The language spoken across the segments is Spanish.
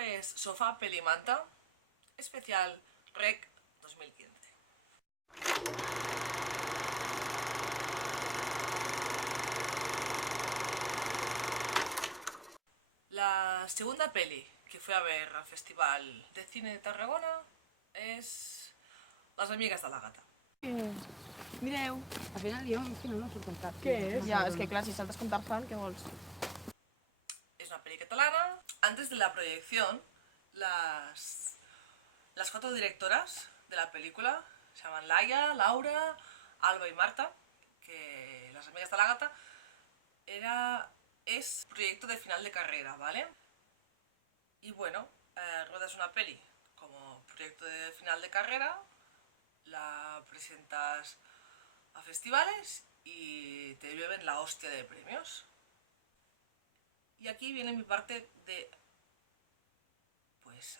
es Sofá Pelimanta, especial REC 2015. La segunda peli que fui a ver al Festival de Cine de Tarragona es Las amigas de la gata. Mireu. Al final jo és que no surt un cap. Què és? Ja, és que clar, si saltes contar fan, què vols? Es una peli catalana. Antes de la proyección, las cuatro directoras de la película se llaman Laia, Laura, Alba y Marta, que Las amigas de la gata es proyecto de final de carrera, ¿vale? Y bueno, ruedas una peli como proyecto de final de carrera, la presentas a festivales y te llueven la hostia de premios. Y aquí viene mi parte de... pues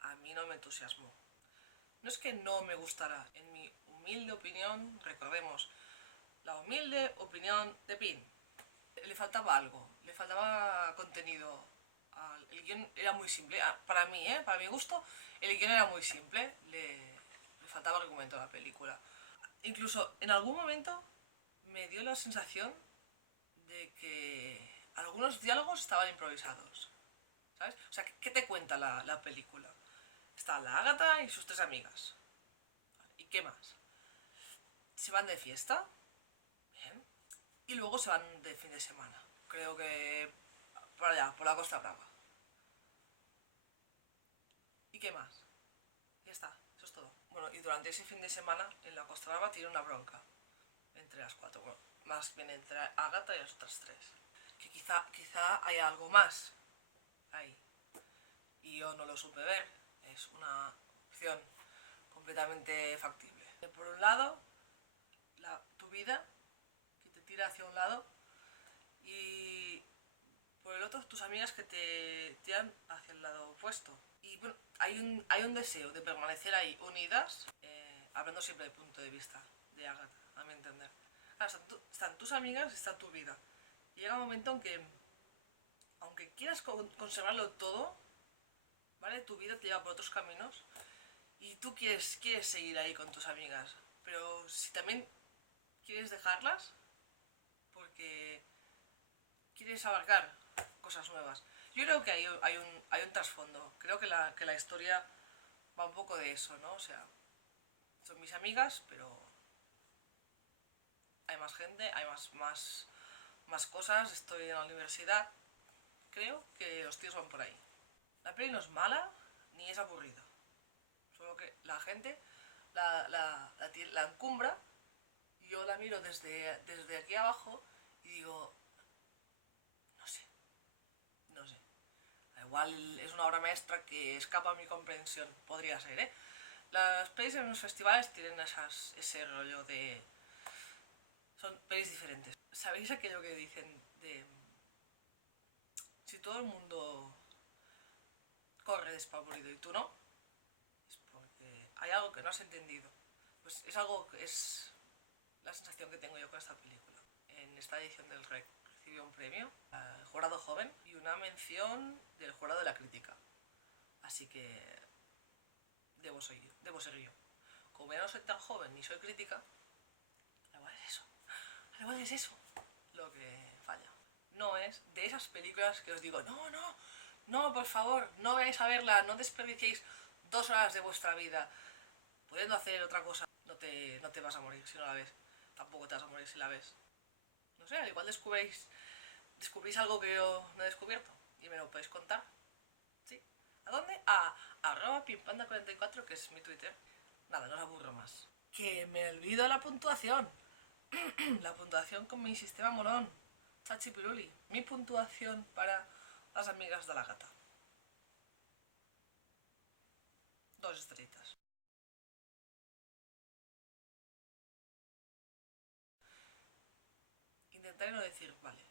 a mí no me entusiasmó. No es que no me gustara, en mi humilde opinión, recordemos, la humilde opinión de Pin. Le faltaba algo, le faltaba contenido. El guión era muy simple, para mí, para mi gusto, el guión era muy simple, le faltaba argumento a la película. Incluso en algún momento me dio la sensación de que algunos diálogos estaban improvisados, ¿sabes? O sea, ¿qué te cuenta la película? Está la Ágata y sus tres amigas. ¿Y qué más? Se van de fiesta, bien, y luego se van de fin de semana. Creo que por allá, por la Costa Brava. ¿Y qué más? Ya está, eso es todo. Bueno, y durante ese fin de semana en la Costa Brava tiene una bronca entre las cuatro, bueno, más bien entre Ágata y las otras tres. Que quizá haya algo más ahí. Y yo no lo supe ver. Es una opción completamente factible. Por un lado, tu vida, que te tira hacia un lado, y por el otro, tus amigas que te tiran hacia el lado opuesto. Y bueno, hay un deseo de permanecer ahí unidas, hablando siempre del punto de vista de Ágata, a mi entender. Claro, están tus amigas y está tu vida. Y llega un momento en que, aunque quieras conservarlo todo, ¿vale? Tu vida te lleva por otros caminos y tú quieres seguir ahí con tus amigas, pero si también quieres dejarlas porque quieres abarcar cosas nuevas. Yo creo que hay un trasfondo, creo que la historia va un poco de eso, ¿no? O sea, son mis amigas, pero hay más gente, hay más cosas, estoy en la universidad, creo que los tíos van por ahí. La peli no es mala, ni es aburrida. Solo que la gente la encumbra, y yo la miro desde aquí abajo y digo, no sé. Igual es una obra maestra que escapa a mi comprensión, podría ser, ¿eh? Las pelis en los festivales tienen ese rollo de... son pelis diferentes. ¿Sabéis aquello que dicen de... si todo el mundo corre despavorido y tú no, es porque hay algo que no has entendido? Pues es la sensación que tengo yo con esta película. En esta edición del REC recibió un premio al jurado joven y una mención del jurado de la crítica. Así que debo ser yo. Como ya no soy tan joven ni soy crítica, igual es eso lo que falla. No es de esas películas que os digo, no, por favor, no vayáis a verla, no desperdiciéis 2 horas de vuestra vida pudiendo hacer otra cosa. No te vas a morir si no la ves. Tampoco te vas a morir si la ves. No sé, al igual descubrís algo que yo no he descubierto y me lo podéis contar. ¿Sí? ¿A dónde? A @pimpanda44, que es mi Twitter. Nada, no os aburro más. Que me olvido la puntuación. La puntuación con mi sistema molón. Chachi Piruli. Mi puntuación para Las amigas de la gata. 2 estrellitas. Intentaré no decir vale.